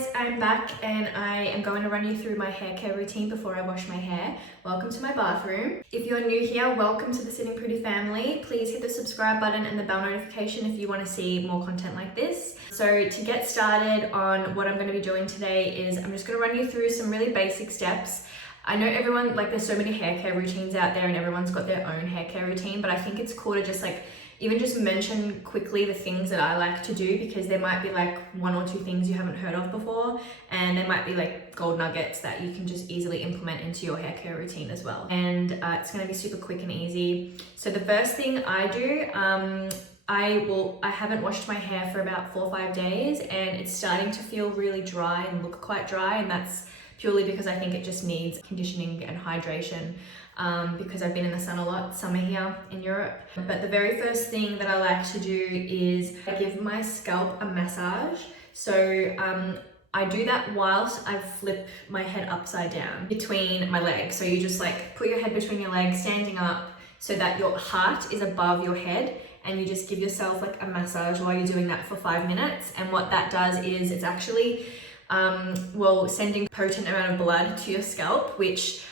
guys, I'm back and I am going to run you through my hair care routine before I wash my hair. Welcome to my bathroom. If you're new here, welcome to the Sitting Pretty family. Please hit the subscribe button and the bell notification if you want to see more content like this. So to get started on what I'm going to be doing today is I'm just going to run you through some really basic steps. I know everyone, there's so many hair care routines out there and everyone's got their own hair care routine, but I think it's cool to just even just mention quickly the things that I like to do, because there might be one or two things you haven't heard of before, and there might be gold nuggets that you can just easily implement into your hair care routine as well. And it's gonna be super quick and easy. So the first thing I do, I haven't washed my hair for about 4 or 5 days and it's starting to feel really dry and look quite dry, and that's purely because I think it just needs conditioning and hydration. Because I've been in the sun a lot, summer here in Europe. But the very first thing that I like to do is I give my scalp a massage. So I do that whilst I flip my head upside down between my legs. So you just put your head between your legs, standing up so that your heart is above your head, and you just give yourself a massage while you're doing that for 5 minutes. And what that does is it's actually sending potent amount of blood to your scalp, which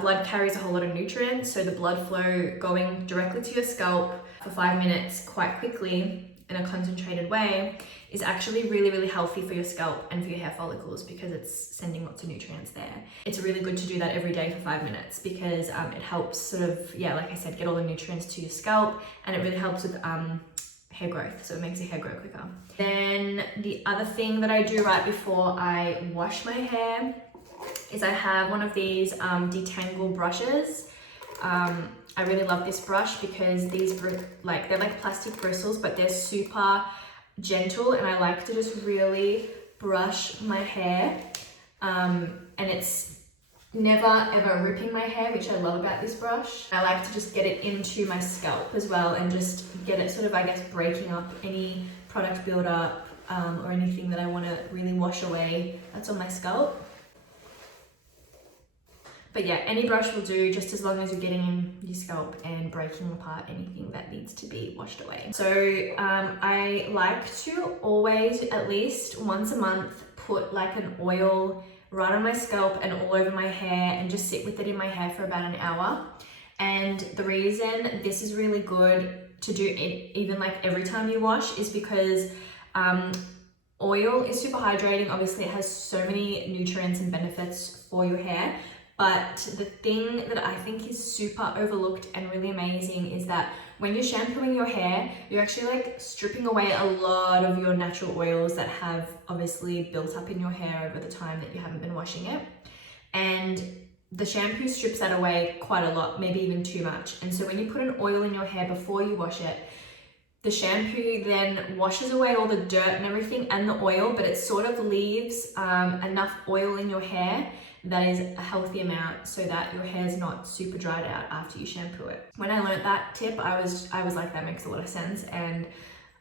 blood carries a whole lot of nutrients, so the blood flow going directly to your scalp for 5 minutes quite quickly in a concentrated way is actually really, really healthy for your scalp and for your hair follicles, because it's sending lots of nutrients there. It's really good to do that every day for 5 minutes because it helps like I said, get all the nutrients to your scalp, and it really helps with hair growth, so it makes your hair grow quicker. Then the other thing that I do right before I wash my hair is I have one of these detangle brushes. I really love this brush because they're like plastic bristles, but they're super gentle, and I like to just really brush my hair, and it's never ever ripping my hair, which I love about this brush. I like to just get it into my scalp as well and just get it breaking up any product buildup or anything that I want to really wash away that's on my scalp. But yeah, any brush will do, just as long as you're getting in your scalp and breaking apart anything that needs to be washed away. So I like to always, at least once a month, put an oil right on my scalp and all over my hair and just sit with it in my hair for about an hour. And the reason this is really good to do it even every time you wash is because oil is super hydrating. Obviously it has so many nutrients and benefits for your hair. But the thing that I think is super overlooked and really amazing is that when you're shampooing your hair, you're actually stripping away a lot of your natural oils that have obviously built up in your hair over the time that you haven't been washing it. And the shampoo strips that away quite a lot, maybe even too much. And so when you put an oil in your hair before you wash it, the shampoo then washes away all the dirt and everything and the oil, but it sort of leaves enough oil in your hair that is a healthy amount so that your hair's not super dried out after you shampoo it. When I learned that tip, I was like, that makes a lot of sense. And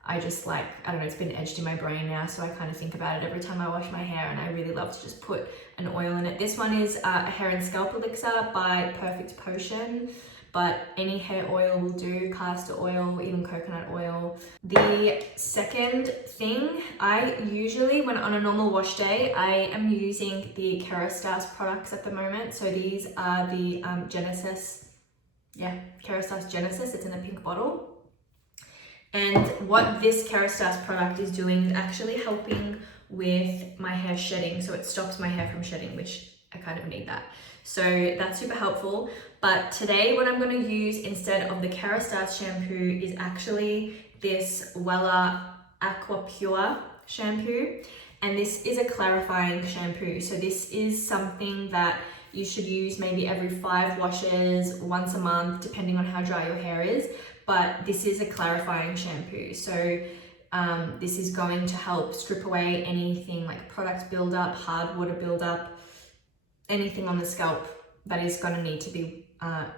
I just I don't know, it's been edged in my brain now. So I kind of think about it every time I wash my hair, and I really love to just put an oil in it. This one is a hair and scalp elixir by Perfect Potion, but any hair oil will do, castor oil, even coconut oil. The second thing, I usually, when on a normal wash day, I am using the Kerastase products at the moment. So these are the Genesis, Kerastase Genesis, it's in a pink bottle. And what this Kerastase product is doing is actually helping with my hair shedding. So it stops my hair from shedding, which I kind of need that. So that's super helpful. But today what I'm going to use instead of the Kerastase shampoo is actually this Wella Aqua Pure shampoo. And this is a clarifying shampoo. So this is something that you should use maybe every 5 washes, once a month, depending on how dry your hair is. But this is a clarifying shampoo. So this is going to help strip away anything like product buildup, hard water buildup, anything on the scalp that is going to need to be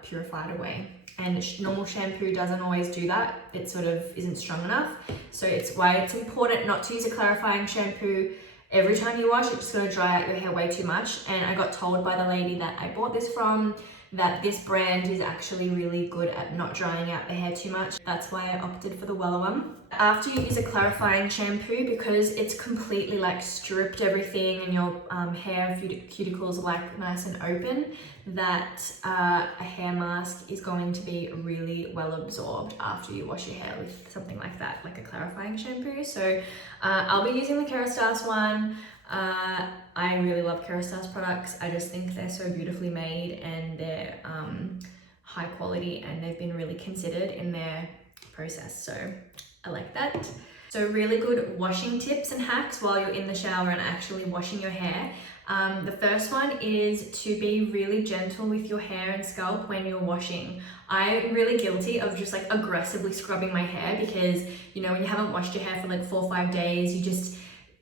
purified away. And normal shampoo doesn't always do that. It sort of isn't strong enough. So it's why it's important not to use a clarifying shampoo every time you wash. It's just going to dry out your hair way too much. And I got told by the lady that I bought this from that this brand is actually really good at not drying out the hair too much. That's why I opted for the Wella one. After you use a clarifying shampoo, because it's completely like stripped everything and your hair cuticles are like nice and open, that a hair mask is going to be really well absorbed after you wash your hair with something like that, like a clarifying shampoo. So I'll be using the Kerastase one. I really love Kerastase products. I just think they're so beautifully made and they're high quality, and they've been really considered in their process. So I like that. So really good washing tips and hacks while you're in the shower and actually washing your hair. The first one is to be really gentle with your hair and scalp when you're washing. I'm really guilty of just like aggressively scrubbing my hair because, you know, when you haven't washed your hair for like 4 or 5 days,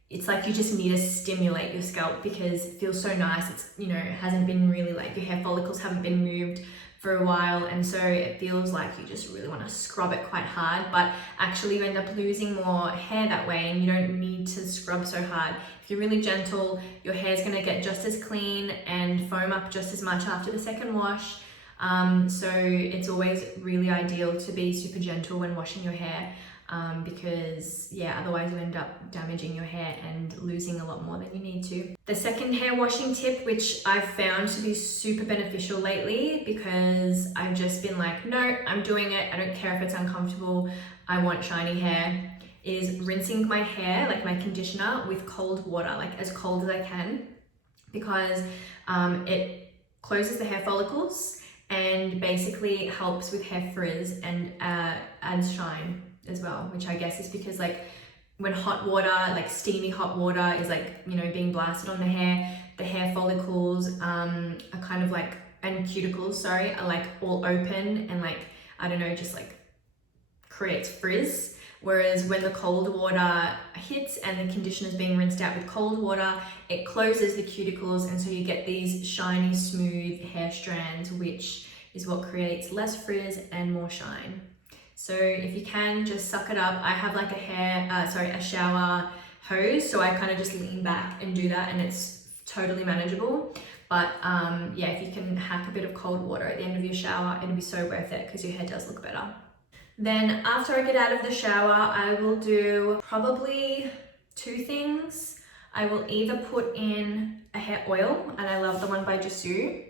it's like you just need to stimulate your scalp because it feels so nice. It's, you know, it hasn't been really like your hair follicles haven't been moved for a while, and so it feels like you just really want to scrub it quite hard, but actually you end up losing more hair that way, and you don't need to scrub so hard. If you're really gentle, your hair's going to get just as clean and foam up just as much after the second wash. So it's always really ideal to be super gentle when washing your hair, because yeah, otherwise you end up damaging your hair and losing a lot more than you need to. The second hair washing tip, which I've found to be super beneficial lately, because I've just been like, no, I'm doing it, I don't care if it's uncomfortable, I want shiny hair, is rinsing my hair, like my conditioner, with cold water, like as cold as I can, because it closes the hair follicles and basically helps with hair frizz and adds shine as well, which I guess is because like when hot water, like steamy hot water is like, you know, being blasted on the hair follicles are kind of like, and cuticles, sorry, are like all open and like, I don't know, just like creates frizz. Whereas when the cold water hits and the conditioner is being rinsed out with cold water, it closes the cuticles, and so you get these shiny, smooth hair strands, which is what creates less frizz and more shine. So if you can, just suck it up. I have like a shower hose, so I kind of just lean back and do that, and it's totally manageable. But yeah, if you can hack a bit of cold water at the end of your shower, it'll be so worth it because your hair does look better. Then after I get out of the shower, I will do probably 2 things. I will either put in a hair oil, and I love the one by Shampoo.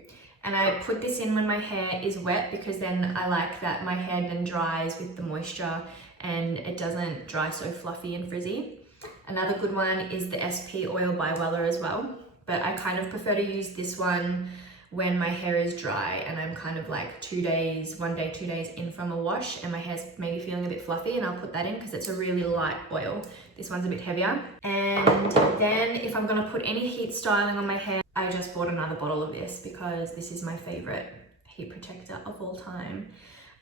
And I put this in when my hair is wet because then I like that my hair then dries with the moisture and it doesn't dry so fluffy and frizzy. Another good one is the SP oil by Wella as well, but I kind of prefer to use this one when my hair is dry and I'm kind of like 2 days, 1 day, 2 days in from a wash and my hair's maybe feeling a bit fluffy, and I'll put that in because it's a really light oil. This one's a bit heavier. And then if I'm gonna put any heat styling on my hair, I just bought another bottle of this because this is my favorite heat protector of all time.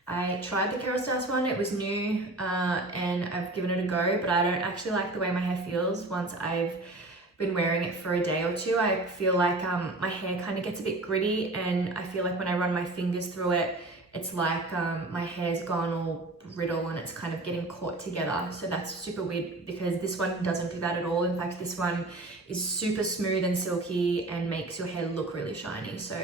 I tried the Kerastase one, it was new and I've given it a go, but I don't actually like the way my hair feels once I've been wearing it for a day or two. I feel like my hair kind of gets a bit gritty, and I feel like when I run my fingers through it, it's like my hair's gone all brittle and it's kind of getting caught together. So that's super weird because this one doesn't do that at all. In fact, this one is super smooth and silky and makes your hair look really shiny. So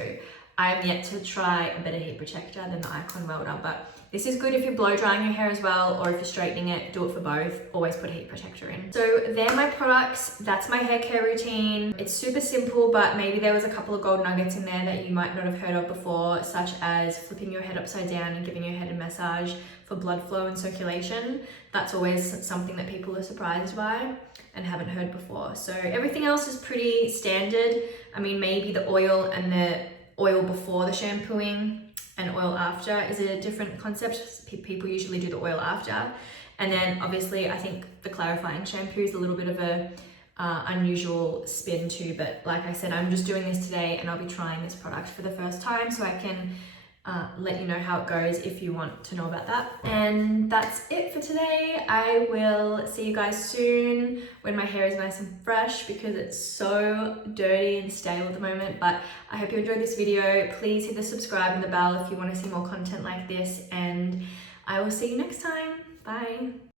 I'm yet to try a better heat protector than the Icon Welder, but this is good if you're blow drying your hair as well, or if you're straightening it, do it for both. Always put a heat protector in. So they're my products. That's my hair care routine. It's super simple, but maybe there was a couple of gold nuggets in there that you might not have heard of before, such as flipping your head upside down and giving your head a massage for blood flow and circulation. That's always something that people are surprised by and haven't heard before. So everything else is pretty standard. I mean, maybe the oil and the oil before the shampooing and oil after is a different concept. People usually do the oil after. And then obviously I think the clarifying shampoo is a little bit of a unusual spin too, but like I said, I'm just doing this today and I'll be trying this product for the first time, so I can let you know how it goes if you want to know about that. And that's it for today. I will see you guys soon when my hair is nice and fresh because it's so dirty and stale at the moment. But I hope you enjoyed this video. Please hit the subscribe and the bell if you want to see more content like this, and I will see you next time. Bye.